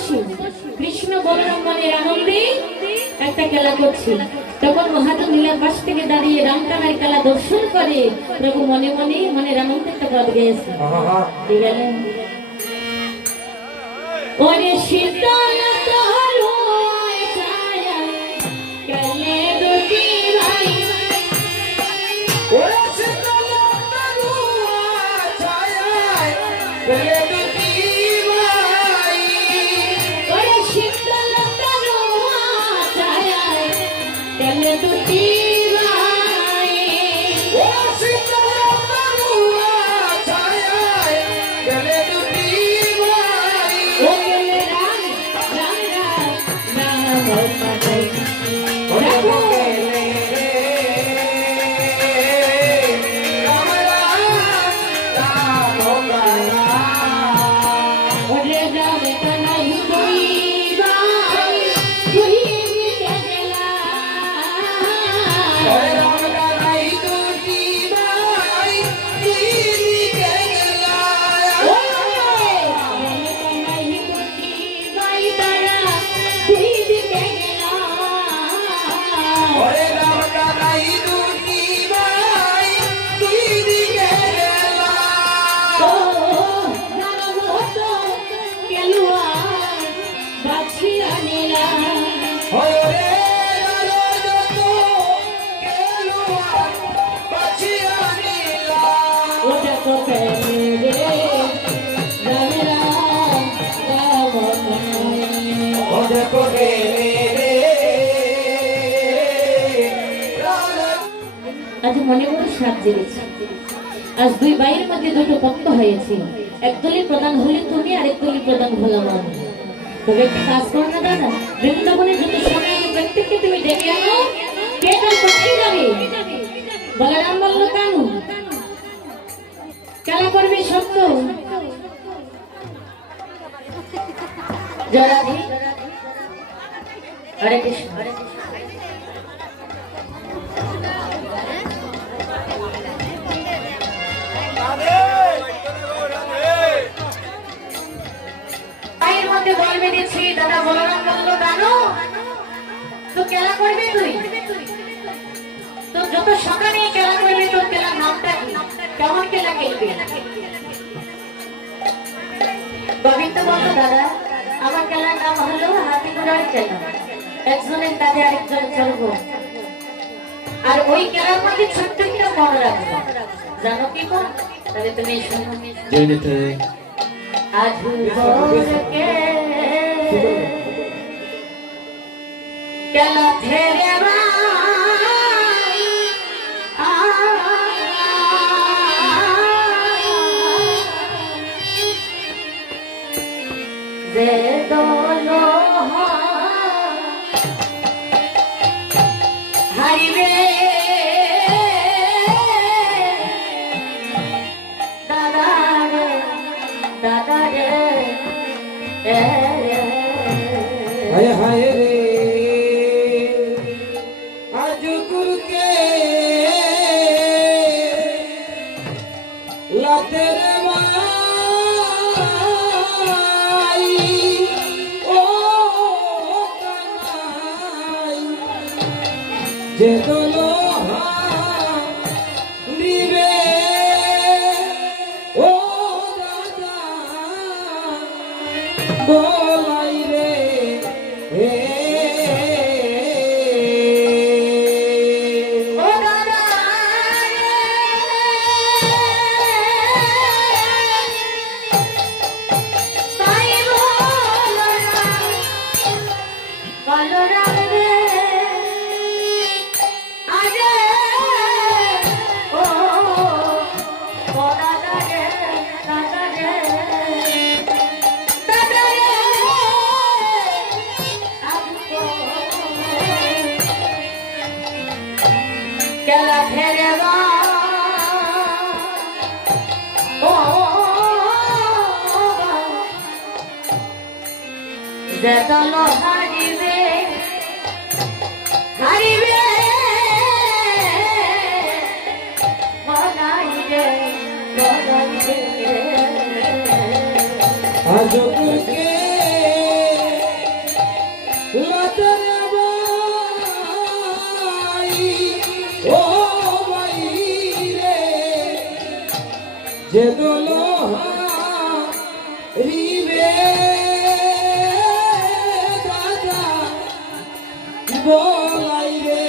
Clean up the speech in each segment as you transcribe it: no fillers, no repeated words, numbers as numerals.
বসে কৃষ্ণ বলরাম মনের আনন্দে একটা খেলা করছে। তখন মহাদেব নীলার পাশ থেকে দাঁড়িয়ে রামটানার খেলা দর্শন করে প্রভু মনে মনে মনের আনন্দে একটা পদ গেয়েছে। ঠিক আছে, ওরে শীতল তরুয় ছায়া কেলে দুটি ভাই, ওরে শীতল তরুয় ছায়া কেলে দুটি ভাই, ওরে শীতল তরুয় ছায়া কেলে দুটি ভাই, ওরে শীতল তরুয় ছায়া কেলে দুটি ভাই, ও কেলে রাম রাম রাম রাম রাম ওরে কেলে রাম রাম রাম রাম, ওরে রাম কানাই দুই ভাই দুই মিলে গেলা, ওরে রাম কানাই দুটি ভাই দুই মিলে গেলা, ওরে রাম কানাই দুটি ভাই তারা দুই দিকে গেলা, ওরে রাম কানাই দুটি ভাই দুই দিকে গেলা, ও রাম তো কেলুয়া বাছিয়া নিলা, ওরে লালো যত কেলুয়া বাছিয়া নিলা, ওটা তো কেলে রে রাম রাম রাম কানাই। ও দেখো গেলে রে রাম, আজ মনে বড় সাপ জেগেছে। আজ দুই ভাইয়ের মধ্যে দুটো পক্ষ হয়েছে, একদলই প্রধান হলে তুমি আর একদলই প্রধান হলাম আমি। তবে একটা কাজ করো না দাদা, বৃন্দাবনের যত সময় আছে প্রত্যেককে তুমি ডেকে আনো, কে কার পক্ষে যাবে? বলরাম বলল কেন খেলা করবে সত্য জরাধি হরে কৃষ্ণ হরে কৃষ্ণ। ভাইয়ের মধ্যে বল বেঁধেছি, দাদা বলরাম বলল জানো তো খেলা করবি তুই, তো যত সকালে খেলা করবি তোর খেলার নামটা কি, কেমন খেলা খেলবি? গোবিন্দ বলল দাদা আমার খেলার নাম হলো হাতি ঘোড়ার খেলা, একজনের কাছে আরেকজন চলবো, আর ওই খেলার মধ্যে ছোট্ট একটা মনে রাখবো, জানো কি কোন? তাহলে তুমি শোনো। আজ ভোরকে কেলা ফেরে ভাই, যে দোলো হারিবে দাদা রে দাদা রে হায় হায় রে আজ গুরুকে লাতের মাই, ও কানাই যে দোলো হারিবে, ও দাদা বলাই রে হে, ও দাদা ভাই বলরাম রে আরে ও দাদা রে দাদা রে দাদা রে আজকো খেলা ফেরে ও যেদল হারিবে হারিবে বলাই রে বলাই রে আজ গুরুকে রিবে দাদা বলাই রে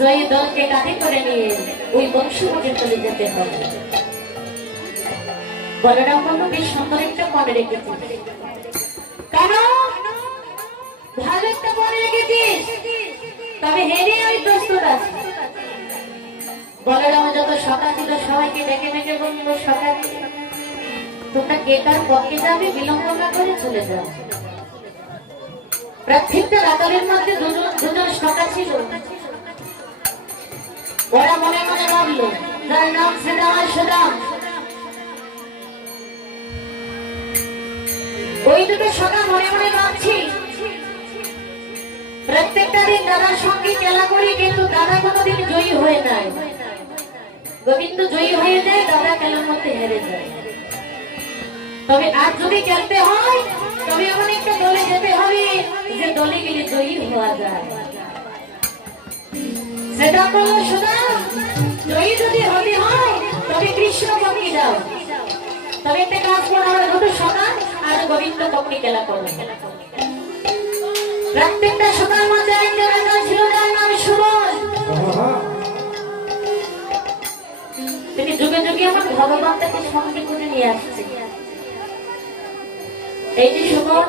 জয়ী দলকে কাঁধে করে নিয়ে ওই বংশমতির চলে যেতে হবে। বলরাম বলল বেশ সুন্দর একটা মনে রেখেছি। কেন ভালো একটা মনে রেখেছিস? তবে হেরে আমি প্রস্তুত আছি। বলরাম যত সখা ছিল সবাইকে ডেকে ডেকে বলল, সখা তোমরা কে কার পক্ষে যাবে বিলম্ব না করে চলে যাও। প্রত্যেকটা রাতারের মধ্যে দুজন সখা ছিল। ওরা মনে মনে ভাবলো যার নাম সেটা আমার সুদাম। ওই দুটো সখা মনে মনে ভাবছি প্রত্যেকটা দিন দাদার সঙ্গে খেলা করি, কিন্তু দাদা কোনোদিন জয়ী হয়ে নাই। গোবিন্দ জয়ী হয়ে যায়, দাদা খেলার মধ্যে হেরে যায়। তবে আজ যদি খেলতে হয় তবে এমন একটা দলে যেতে হবে যে দলে গেলে জয়ী হওয়া যায়। সেটা করলো সুদাম, জয়ী যদি হতে হয় তবে কৃষ্ণ পক্ষে যাও। তবে একটা কাজ করো, আমরা দুটো সকাল আর গোবিন্দ পক্ষে খেলা করবো। প্রত্যেকটা সকাল মাঝে একটা রাজা ছিল, যার নাম সুবল। তিনি যুগে যুগে আমার ভগবান তাকে সঙ্গে করে নিয়ে আসছে। এই যে সুবল,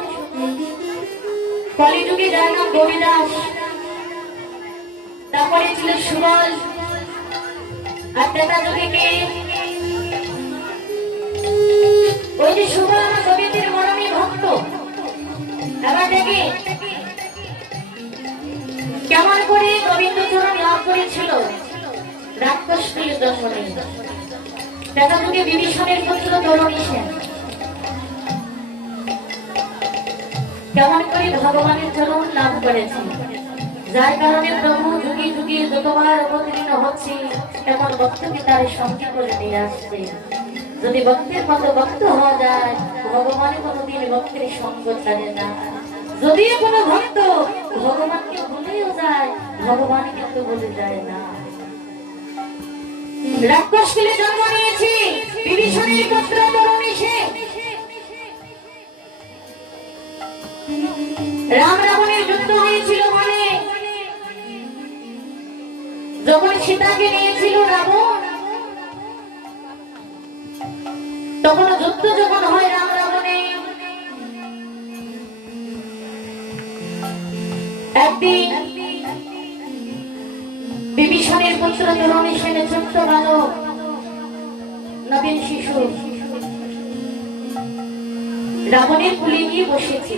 কলিযুগে যার নাম গৌরীদাস, তারপরে ছিল সুবল, আর তেতা যুগে কে? ওই যে সুবল আমার গোবিন্দের মরমী ভক্ত। এবার দেখি কেমন করে গোবিন্দ চরণ লাভ করেছিল রাক্ষসকুল দর্শনে। তেতা যুগে বিভীষণের পুত্র তরুণী সেন কেমন করে ভগবানের চরণ লাভ করেছে, যার কারণে প্রভু যুগে যুগে যতবার অবতীর্ণ হচ্ছে এমন ভক্তকে তার সঙ্গে করে নিয়ে আসছে। যদি ভক্তের মতো ভক্ত হওয়া যায়, ভগবানের কোনোদিন ভক্তের সঙ্গ ছাড়ে না। যদিও কোনো ভক্ত ভগবানকে ভুলেও যায়, ভগবান কিন্তু ভুলে যায় না। রাক্ষসকুলে জন্ম নিয়েছি বিভীষণের পুত্র তরুণী সেন। রাম রাবণের যুদ্ধ হয়েছিল বলে যখন সীতাকে নিয়েছিল রাবণ, তখন যুদ্ধ যখন হয় রাম রাবণে, একদিন বিভীষণের পুত্র তরুণী সেনের ছোট্ট বালক নবীন শিশু রাবণের কুলে গিয়ে বসেছে।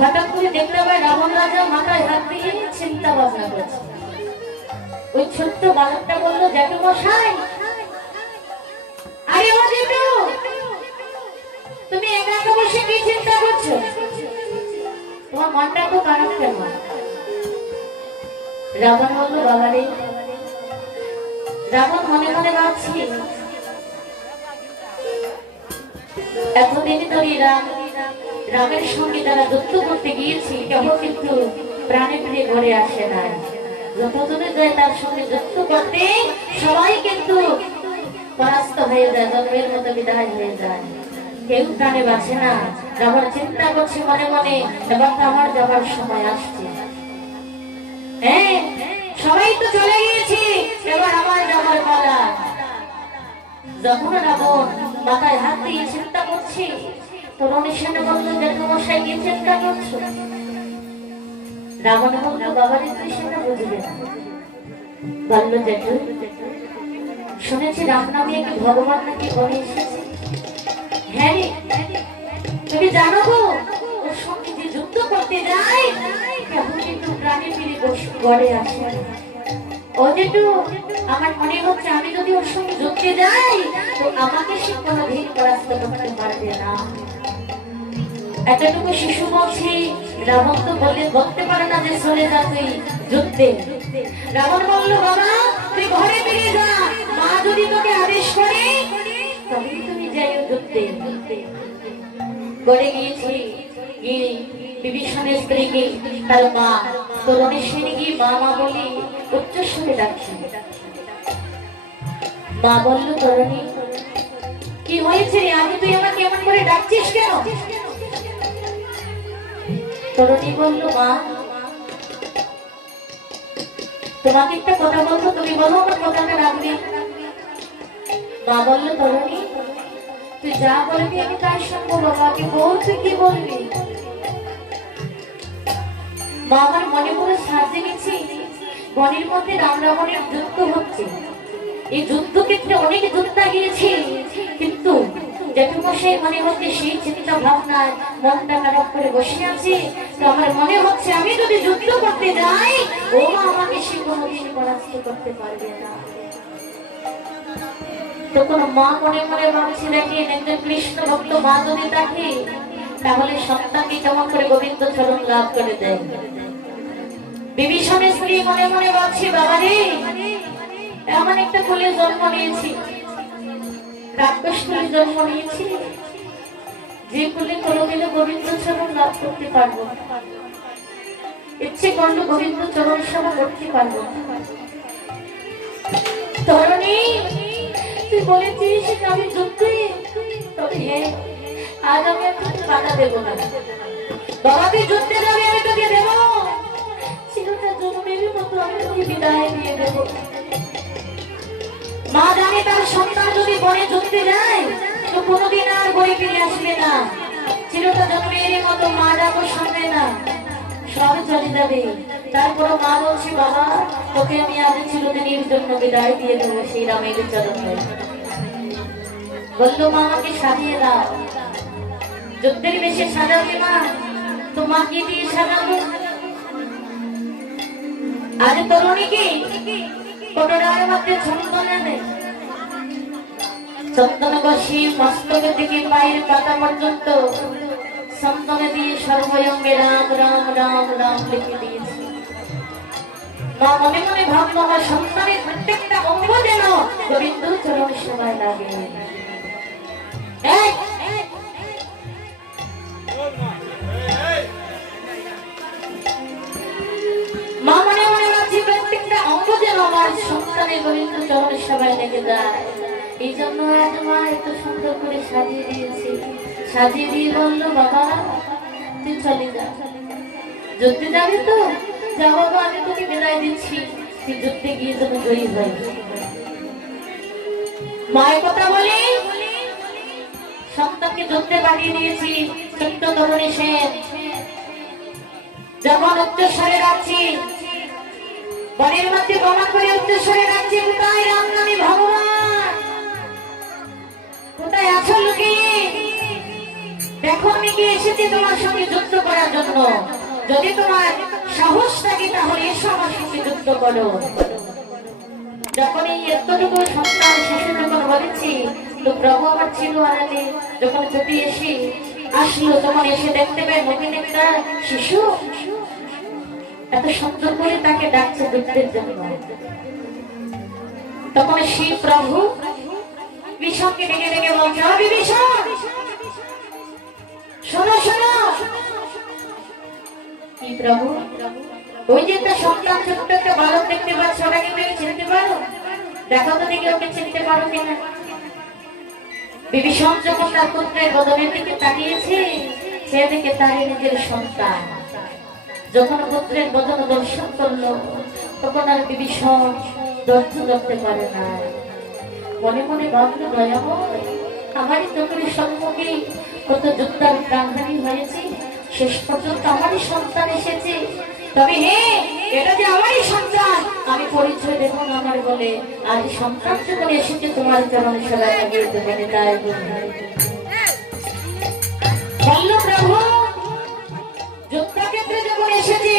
হঠাৎ করে দেখতে পায় রাবণ রাজা মাথায় হাত দিয়ে চিন্তা ভাবনা করছে। ওই ছোট্ট বালকটা বলল, জ্যাঠু মশাই, আরে ও জ্যাঠু, তুমি একা একা বসে কি চিন্তা করছো? তোমার মনটা তো খারাপ কেন? রাবণ বলল, বাবা রে, রাবণ মনে মনে ভাবছি এতদিন ধরে রামের সঙ্গে যারা যুদ্ধ করতে গিয়েছি কেউ কিন্তু প্রাণে ফিরে ঘরে আসে না। যতজনে যায় তার সঙ্গে যুদ্ধ করতে সবাই কিন্তু পরাস্ত হয়ে যায়, জন্মের মতো বিদায় হয়ে যায়, কেউ প্রাণে বাঁচে না। রাবণ চিন্তা করছে মনে মনে, এবার তো আমার যাবার সময় আসছে। হ্যাঁ, সবাই তো চলে গিয়েছে, এবার আমার যাবার পালা। যখন রাবণ মাথায় হাত দিয়ে চিন্তা করছে, তরুণের সামনে বলল, জেঠুমশাই কি চিন্তা করছো? রাবণ বলল, বাবারে তুই সেটা বুঝবে না। বলল, জেঠু শুনেছি রাম নামে একটি ভগবান নাকি ঘরে এসেছে। হ্যাঁ রে, তুমি জানো গো, ওর সঙ্গে যে যুদ্ধ করতে যায় কেবল কিন্তু প্রাণে ফিরে ঘরে আসে। ও জেঠু, আমার মনে হচ্ছে আমি যদি ওর সঙ্গে যুদ্ধে যাই তো আমাকে সে কোনোদিন পরাস্ত করতে পারবে না। এতটুকু শিশু বলছি, রাবণ তো বলতে পারে না যে চলে যা তুই যুদ্ধে। রাবণ বলল, বাবা তুই ঘরে ফিরে যা, মা যদি তোকে আদেশ করে তবে তুমি যাইও যুদ্ধে। ঘরে গিয়েছি, বিভীষণের স্ত্রীকে তার মা তরুণের সেনে গিয়ে মা মা বলে উচ্চস্বরে ডাকছে। মা বলল, তরুণী কি হয়েছে রে, আগে তুই আমাকে এমন করে ডাকছিস কেন? তরুণী বলল, মা তোমাকে একটা কথা বলবো, তুমি বলো আমার কথাটা রাখবে। মা বলল, তরুণী তুই যা বলবি আমি তাই শুনবো বাবা, কি বল, তুই কি বলবি? মা আমার মনে করে সাজিয়ে নিচ্ছি, বনের মধ্যে রাম রাবণের যুদ্ধ হচ্ছে। এই যুদ্ধক্ষেত্রে অনেক যোদ্ধা গিয়েছে, কিন্তু জেঠুমশাই মনে হচ্ছে সেই চিন্তা ভাবনায় মনটা খারাপ করে বসে আছে। তো আমার মনে হচ্ছে আমি যদি যুদ্ধ করতে যাই ও আমাকে সে কোনোদিন পরাস্ত করতে পারবে না। তখন মা মনে মনে ভাবছে, দেখেন একজন কৃষ্ণ ভক্ত মা যদি থাকে তাহলে সন্তানকে কেমন করে গোবিন্দ চরণ লাভ করে দেয়। বিভীষণের স্ত্রী মনে মনে ভাবছে, বাবা রে এমন একটা কোলে জন্ম নিয়েছি, রাক্ষস কোলে জন্ম নিয়েছি, যে কোলে কোনোদিন গোবিন্দ চরণ লাভ করতে পারবো, ইচ্ছে করলে গোবিন্দ চরণ সেবা করতে পারবো। তরুণী তুই বলেছিস আমি যুদ্ধে, তবে হ্যাঁ আজ আমি আর তোকে বাধা দেবো না। বাবা তুই যুদ্ধে যাবি, আমি তোকে দেবো, চিরটা জন্মের মতো আমি তোকে বিদায় দিয়ে দেবো। মা জানে তার সন্তান যদি বনে যুদ্ধে যায় তো কোনোদিন আর বই ফিরে আসবে না, চিরটা জন্মের মতো মা ডাকো শুনবে না, সব চলে যাবে। তারপর মা বলছে, বাবা তোকে আমি আজ চিরদিনের জন্য বিদায় দিয়ে দেবো সেই রামের চরণে। বললো, মা আমাকে সাজিয়ে দাও। যুদ্ধের বেশে সাজাবে মা, তো মা কি দিয়ে সাজাবো? আজ তরুণীকে কোটরার মধ্যে চন্দন এনে চন্দন বসি মস্তকের দিকে পায়ের পাতা পর্যন্ত চন্দনে দিয়ে সর্বঙ্গে রাম রাম রাম রাম লিখে দিয়েছি। মা মনে মনে ভাবলো, আমার সন্তানের প্রত্যেকটা অঙ্গ যেন গোবিন্দ চরণ সেবায় লাগে। মা মনে মনে ভাবছি প্রত্যেকটা অঙ্গ যেন আমার সন্তানের গোবিন্দ চরণ সেবায় লেগে যায়। এই জন্য আজ মা এত সুন্দর করে সাজিয়ে দিয়েছি। সাজিয়ে দিয়ে বললো, বাবা তুই চলে যা, যুদ্ধে যাবি তো যা বাবা, আমি তোকে বিদায় দিচ্ছি, তুই যুদ্ধে গিয়ে যেন জয়ী হয়। মায়ের কথা বলে সন্তানকে যুদ্ধে পাঠিয়ে দিয়েছি। ছোট্ট তরুণী সেন যখন উচ্চস্বরে রাখছি, বনের মধ্যে প্রমাণ করে উচ্চস্বরে রাখছি, কোথায় রাম নামে ভগবান, কোথায় আছো লুকিয়ে? দেখো আমি কি এসেছি তোমার সঙ্গে যুদ্ধ করার জন্য, যদি তোমার সাহস থাকে তাহলে এসো আমার সঙ্গে যুদ্ধ করো। যখন এই এতটুকু সন্তান শিশু যখন বলেছি, তো প্রভু আমার ছিল আড়ালে যখন ছুটি এসে আসলো, তখন এসে দেখতে পাই নতুন একটা শিশু এত সুন্দর করে তাকে ডাকছে যুদ্ধের জন্য। তখন শিব প্রভু বিভীষণকে ডেকে ডেকে বলছে, "ও বিভীষণ, শোনো শোনো।" কি প্রভু? ওই যে একটা সন্তান, ছোট্ট একটা বালক দেখতে পাচ্ছ, ওটাকে তুমি চিনতে পারো? দেখো তো দেখি ওকে চিনতে পারো কিনা। বিভীষণ যখন তার পুত্রের বদনের দিকে তাকিয়েছে, সে দেখে তার নিজের সন্তান। যখন পুত্রের বদন দর্শন করলো, তখন আর বিভীষণ ধৈর্য ধরতে পারে না। মনে মনে ভাবলো, দয়াময়, আমারই চোখের সম্মুখে কত যোদ্ধার প্রাণহানি হয়েছে, শেষ পর্যন্ত আমারই সন্তান এসেছে। তবে হ্যাঁ, এটা যে আমারই সন্তান আমি পরিচয় দেব না আমার বলে, আজ সন্তান যখন এসেছে তোমার চরণ সেবা লাগিয়ে দেবেন, তাই বলল প্রভু। যোদ্ধা ক্ষেত্রে যখন এসেছে,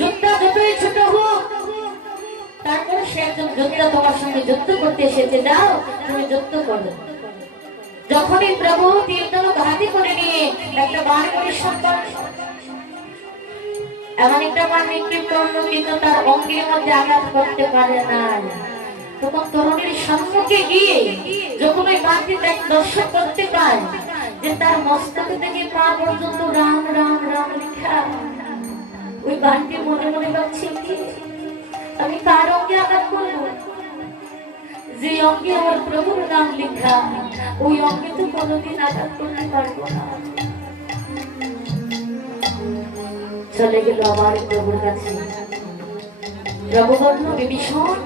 যোদ্ধা যতই ছোট হোক, তারপর সে একজন যোদ্ধা তোমার সঙ্গে যুদ্ধ করতে এসেছে, যাও তুমি যুদ্ধ করো। যখনই প্রভু তীর ধনুক হাতে করে নিয়ে একটা বাণ পরিশ্রম করে, এমন একটা বাণ নিক্ষেপ করলো, কিন্তু তার অঙ্গের মধ্যে আঘাত করতে পারে না। তখন তরুণীর সম্মুখে গিয়ে যখন ওই বাণটি দর্শন করতে পায় যে তার মস্তক থেকে পা পর্যন্ত রাম রাম রাম লেখা, ওই বাণটি মনে মনে ভাবছে, কি আমি কার অঙ্গে আঘাত করবো? যে অঙ্গে আমার প্রভুর নাম লেখা, ওই অঙ্গে তো কোনোদিন আঘাত করতে পারবো না। চলে গেল আমার প্রভুর কাছে। প্রভু বলল, বিভীষণ,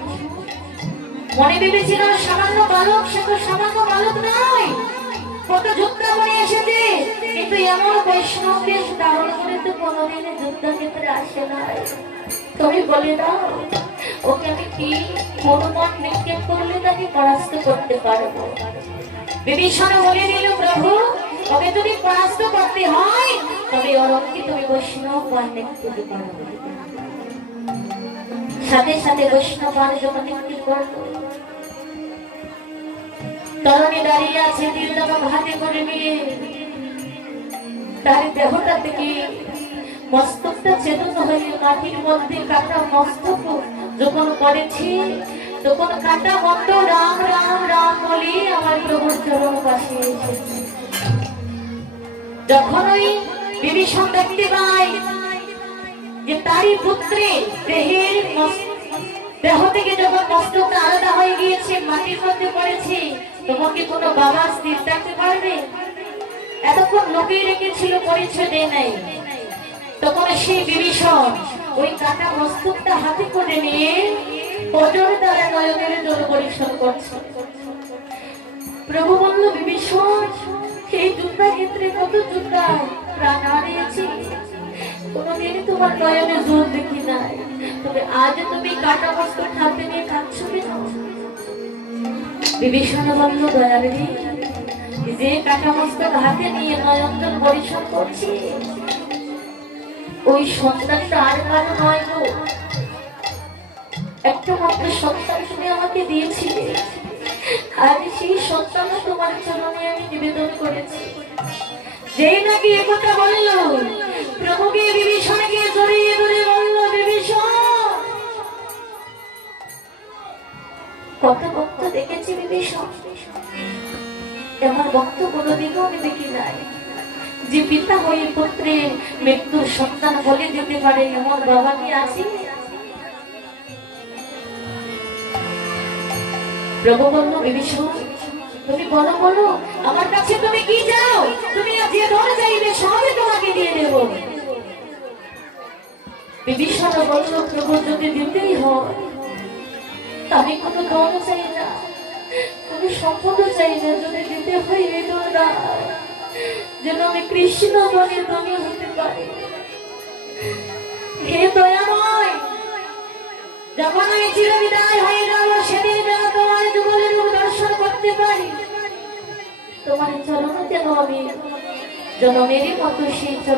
মনে ভেবেছিল সামান্য বালক, সে তো সামান্য বালক নয়, কত যোদ্ধা করে এসেছে, কিন্তু এমন বৈষ্ণবকে ধারণ করে তো কোনোদিন যোদ্ধা ক্ষেত্রে আসে নাই। তুমি বলে দাও, ওকে আমি কি হনুমান নিক্ষেপ করলে তাকে পরাস্ত করতে পারবো? বিভীষণ বলে দিল, প্রভু, ওকে যদি পরাস্ত করতে হয় তবে ওর অঙ্গে তুমি বৈষ্ণব বাণ নিক্ষেপ করো। সাথে সাথে বৈষ্ণব বাণ যখন নিক্ষেপ করলো, তরুণী দাঁড়িয়ে আছে, তীর ধনুক হাতে করে নিয়ে তার দেহটা থেকে মস্তকটা ছেদন হয়ে মাটির মধ্যে কাটা মস্তক যখন পড়েছে, তখন কাটা মন্দ রাম রাম রাম বলি আমার প্রভুর চরণ পাশে এসেছে। যখন ওই বিভীষণ দেখতে পায় যে তারই পুত্রের দেহ থেকে যখন মস্তকটা আলাদা হয়ে গিয়েছে, মাটির মধ্যে পড়েছে, তখন কি কোনো বাবা স্থির থাকতে পারবে? এতক্ষণ লুকিয়ে রেখেছিল, পরিচয় দেয় নাই। তখন সেই বিভীষণ ওই কাটা মস্তকটা হাতে করে নিয়ে পজর দ্বারা নয়নের জল পরিশ্রম করছে। প্রভু বলল, বিভীষণ, এই যুদ্ধা ক্ষেত্রে কত যোদ্ধা প্রাণ হারিয়েছি, কোনদিন তোমার নয়নে জল দেখি নাই, তবে আজ তুমি কাটা মস্তক হাতে নিয়ে কাঁদছো কেন? বিভীষণ বলল, দয়াদেবী, যে কাটা মস্তক হাতে নিয়ে নয়ন জল পরিশ্রম করছি, ওই সন্তানটা আর কারো নয় গো, একটা মাত্র সন্তান তুমি আমাকে দিয়েছিলে, আর সেই সন্তান তোমার চরণে আমি নিবেদন করেছি। যেই নাকি একথা বলল, প্রভুকে বিভীষণকে জড়িয়ে ধরে বলল, বিভীষণ, কত ভক্ত দেখেছি বিভীষণ, এমন ভক্ত কোনোদিনও আমি দেখি নাই যে পিতা হয়ে পুত্রের মৃত্যুর সন্তান বলে দিতে পারে, এমন বাবা কি আছে? প্রভু বলল, বিভীষণ, তুমি বলো বলো, আমার কাছে তুমি কি চাও? তুমি যে ধন চাইবে সবই তোমাকে দিয়ে দেব। বিভীষণ বলল, প্রভু, যদি দিতেই হয় আমি কোনো ধন চাই না, কোনো সম্পদ চাই না, যদি দিতে হয় এই ধনটা যেন আমি কৃষ্ণ ধনে ধনী হতে পারি। হে দয়াময়, যখন আমি চিরবিদায় হয়ে যাব, সেদিন যেন তোমার যুগলের রূপ দর্শন করতে পারি, তোমার চরণ যেন আমি জনমেরই মতো সেই